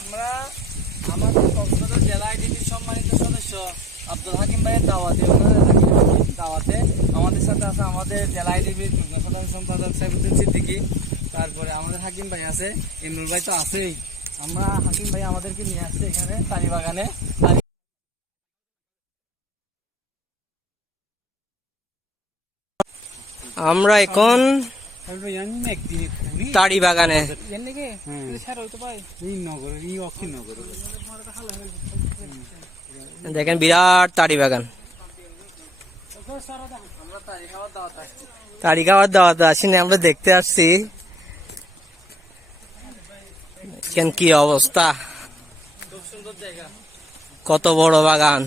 আমরা আমাদের কক্সবাজার জেলা আইডিবির সম্মানিত সদস্য আব্দুল হাকিম ভাইয়ের দাওয়াতে দাওয়াতে আমাদের সাথে আছে আমাদের জেলা আইডিবির সাধারণ সম্পাদক সাইফুদ্দিন সিদ্দিকী, তারপরে আমাদের হাকিম ভাই আছে, ইমরুল ভাই তো আছেই। আমরা হাকিম ভাই আমাদেরকে নিয়ে আসছে এখানে তারি বাগানে। আমরা এখন তারি বাগানে। দেখেন বিরাট তারি বাগান। তারি খাওয়ার দাওয়াতে আসিনি, আমরা দেখতে আসছি কি অবস্থা, খুব সুন্দর জায়গা, কত বড় বাগান।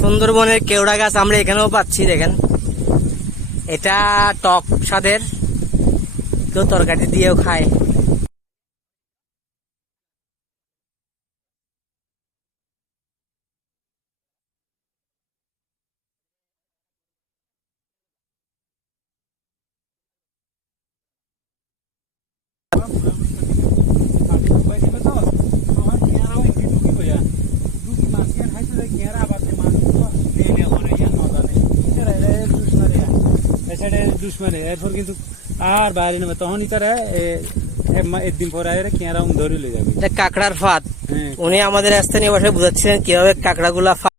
সুন্দরবনের কেওড়া গাছ আমরা এখানেও পাচ্ছি। দেখেন এটা টক স্বাদের, কেউ তরকারি দিয়েও খায়। দুশ্মনে এরপর কিন্তু আর বাইরে নেবে, তখনই তারা একদিন পরে কেঁরা ধরে লয়ে যাবে। কাঁকড়ার ফাঁদ, উনি আমাদের স্থানীয় ভাষায় বুঝাচ্ছিলেন কিভাবে কাঁকড়া গুলা